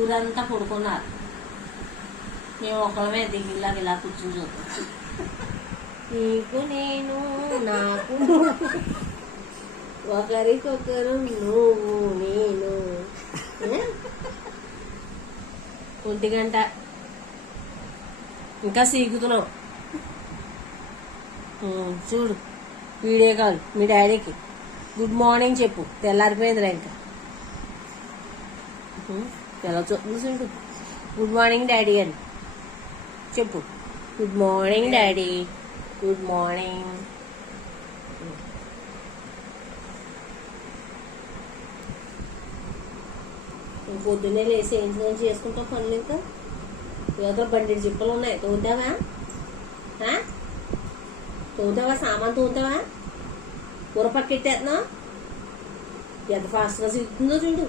ఊరంతా పడుకున్నారు. మేము ఒకళ్ళమే దిగిలాగా ఇలా కూర్చుని చూద్దాం. నీకు నేను నాకు ఒకరికొకరు నువ్వు నేను. 1 గంట ఇంకా సీకుతున్నావు. చూడు వీడియో కాల్ మీ డాడీకి గుడ్ మార్నింగ్ చెప్పు. తెల్లారిపోయిందిరా ఇంకా. ఎలా చూడు గుడ్ మార్నింగ్ డాడీ అని చెప్పు. Good morning daddy, good morning. పొద్దున్నే లేసి ఏం చేసుకుంటావు పనులు? ఇంకా ఏదో బండి చిప్పలు ఉన్నాయి, తోగుతావా? తోగుతావా? సామాన్ తోగుతావా? కూర పక్కెట్టేస్తున్నావు. ఎంత ఫాస్ట్గా సిగుతుందో చూడు.